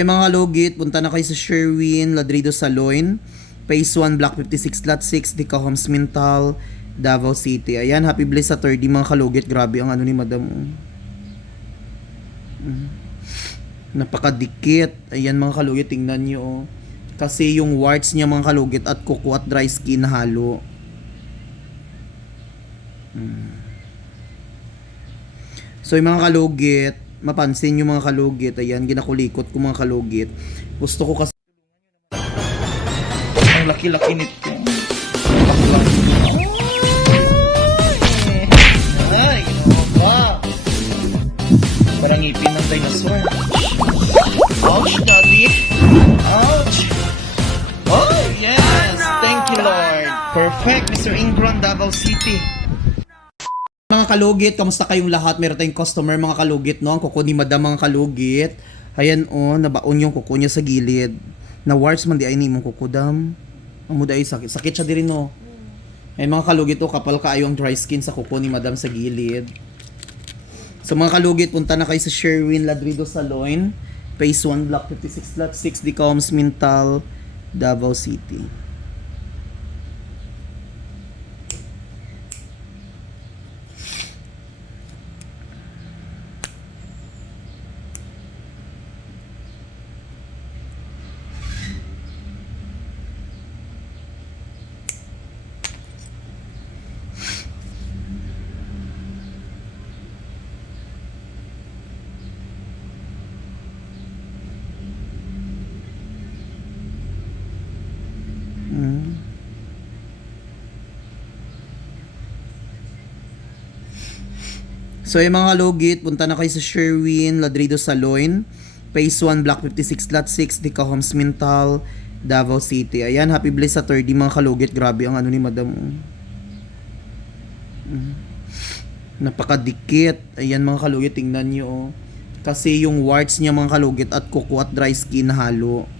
Mga kalugit, punta na kayo sa Sherwin, Ladrido Saloin, Phase 1, Block 56, Lot 6, Dica Homes Mintal, Davao City. Ayan, happy bless sa 30 mga kalugit. Grabe ang ano ni Madam. Napakadikit. Ayan mga kalugit, tingnan nyo. Oh. Kasi yung warts niya mga kalugit at kuko at dry skin halo. So yung mga kalugit, mapansin yung mga kalugit, ayan, ginakulikot ko mga kalugit. Gusto ko kasi ang laki-laki nito. Bakla. Ay, wow. Parang ngipin ng dinosaur. Ouch, daddy. Ouch. Oh, yes. Thank you, Lord. Perfect, Mr. Ingram, Davao City. Mga kalugit, kamusta kayong lahat? Meron tayong customer mga kalugit, no? Ang kuko ni Madam mga kalugit. Ayan oh, nabaon yung kuko niya sa gilid. Na warts man di ay ni mong kuko dam. Ang muda ay sakit. Sakit siya diri no. Ay mga kalugit oh, kapal kaayo ang dry skin sa kuko ni Madam sa gilid. So mga kalugit, punta na kayo sa Sherwin, Ladrido Saloin, Phase 1, Block 56, Lot 6, Dica Homes Mintal, Davao City. So yung mga kalugit, punta na kayo sa Sherwin, Ladrido Saloin, Phase 1, Block 56, Lot 6, Dica Homes Mintal, Davao City. Ayan, happy bless sa 30 mga kalugit. Grabe ang ano ni Madam. Napakadikit. Ayan mga kalugit, tingnan nyo. Oh. Kasi yung warts niya mga kalugit at kuko at dry skin halo.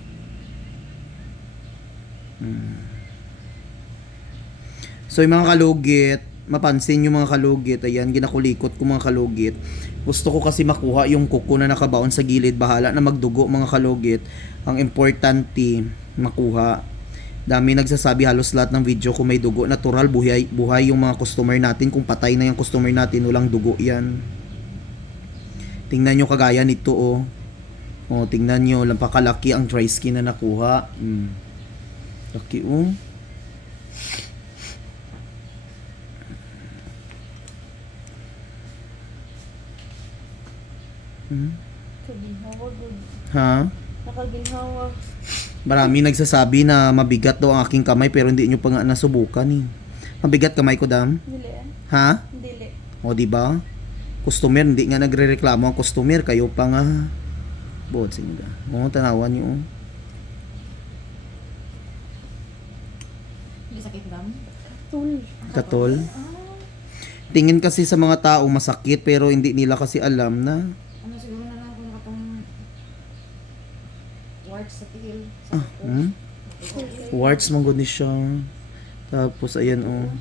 So yung mga kalugit, mapansin yung mga kalugit, ayan, ginakulikot ko mga kalugit. Gusto ko kasi makuha yung kuko na nakabaon sa gilid. Bahala na magdugo mga kalugit. Ang importante, makuha. Dami nagsasabi halos lahat ng video kung may dugo. Natural, buhay yung mga customer natin. Kung patay na yung customer natin, walang dugo yan. Tingnan nyo kagaya nito oh. Oh, tingnan nyo, lampakalaki ang dry skin na nakuha. Laki oh. Nakaginhawa, good. Ha? Nakaginhawa. Marami nagsasabi na mabigat daw ang aking kamay pero hindi nyo pa nga nasubukan eh. Mabigat kamay ko dam? Dili yan. Ha? Dili. O di ba? Customer hindi nga nagrereklamo ang customer, kayo pa nga. Bod sa inyo. O tanawan niyo. Hindi sakit dam? Tul. Katol. Tingin kasi sa mga tao masakit pero hindi nila kasi alam na Ano siguro na lang kung nakatong warts sa tiil. warts man gud ni siya. Tapos ayan oh.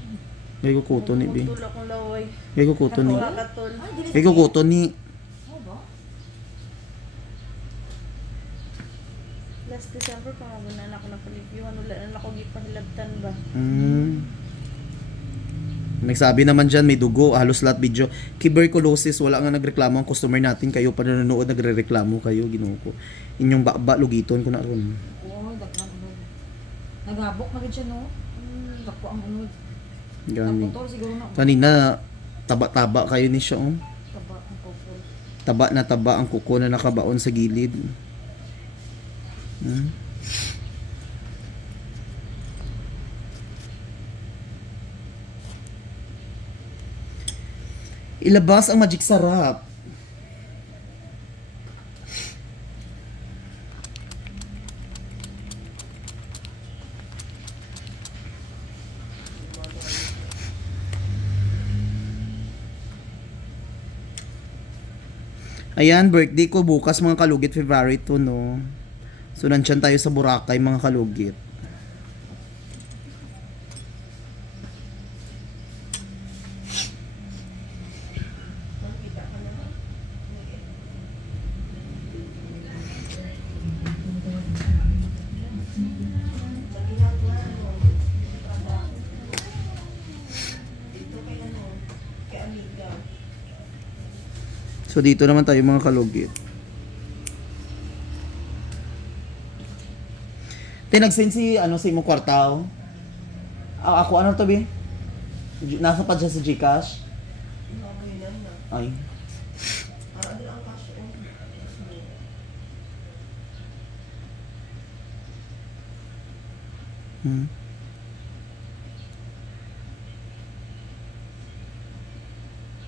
May kukuto ni bi. Tul akong laway. May kukuto ni. Wala ka tul. Ay, dili May kukuto ni. Ano ba? Last December pa nga na ako napalipiwan. Wala na ako gipahilabtan ba. Nagsabi naman dyan, may dugo, halos lahat video. Tuberculosis, wala nga nagreklamo ang customer natin. Kayo pa nanonood, nagre-reklamo kayo, ginoo ko. Inyong bakba, lugiton ko na ron. Oo, daghan unod. Naghabok na gid siya no. Dako ang unod. Gani. Naputol siguro na. Kanina, taba-taba kayo ni siya, oh. Taba ang pupul. Taba na taba ang kuko na nakabaon sa gilid. Ilabas ang magic sarap. Ayan, birthday ko bukas mga kalugit, February 2, no? So, nandyan tayo sa Boracay mga kalugit. So, dito naman tayo mga kalugit. Nag-send si, si imong kwartaw. Ako, ano to, Bi? Nasa pa dyan sa Gcash? Ay.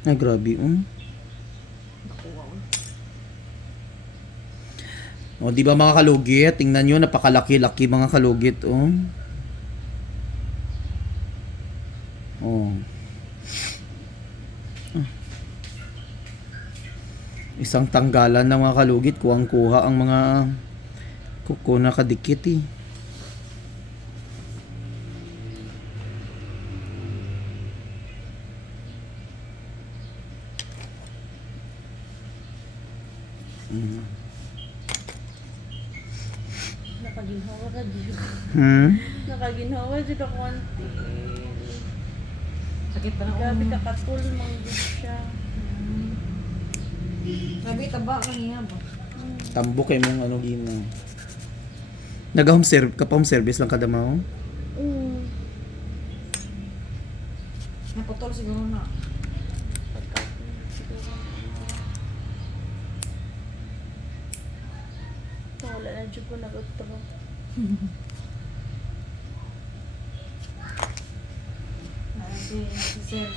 Ay, grabe, O, di ba mga kalugit? Tingnan nyo, napakalaki-laki mga kalugit, Isang tanggalan ng mga kalugit, kuhang-kuha ang mga kuko na kadikit, Nakaginhawa ka dito. Nakaginhawa dito ka konti. Sakit pa na Grabe ka katul, manggod siya. Grabe, taba kanina ba? Tambok kay mong gina. Nag-home service ka pa, home service lang kada mo? Naputol siguro na. Wala na dyan ko nag-utro. Si Sir.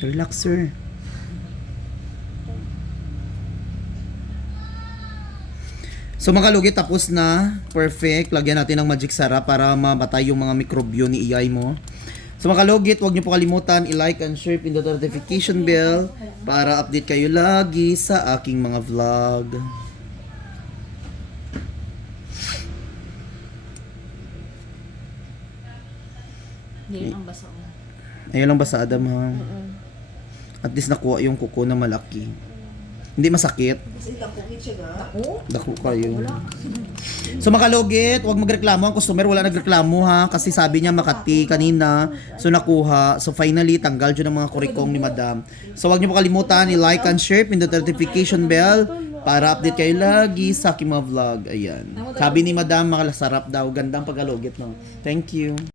Relaxer. So mga kalugit, tapos na. Perfect. Lagyan natin ng magic sarap para mabatay yung mga mikrobyo ni iyay mo. So mga kalugit, huwag niyo po kalimutan i-like and share, pindot ang notification bell para update kayo lagi sa aking mga vlog. Hindi ang basa ko. Ayun lang ba sa Adam, ha? At least nakuha yung kuko na malaki. Hindi masakit. Ako? Dako kayo. So mga kalugit, huwag magreklamo. Ang customer wala nagreklamo, ha, kasi sabi niya Makati kanina. So nakuha. So finally tanggal dyan ang mga kurikong ni Madam. So huwag niyo po kalimutan i-like and share, pindot ang notification bell para update kayo lagi sa aking mga vlog. Ayan. Sabi ni Madam, makasarap daw. Gandang pagkalugit, no? Thank you.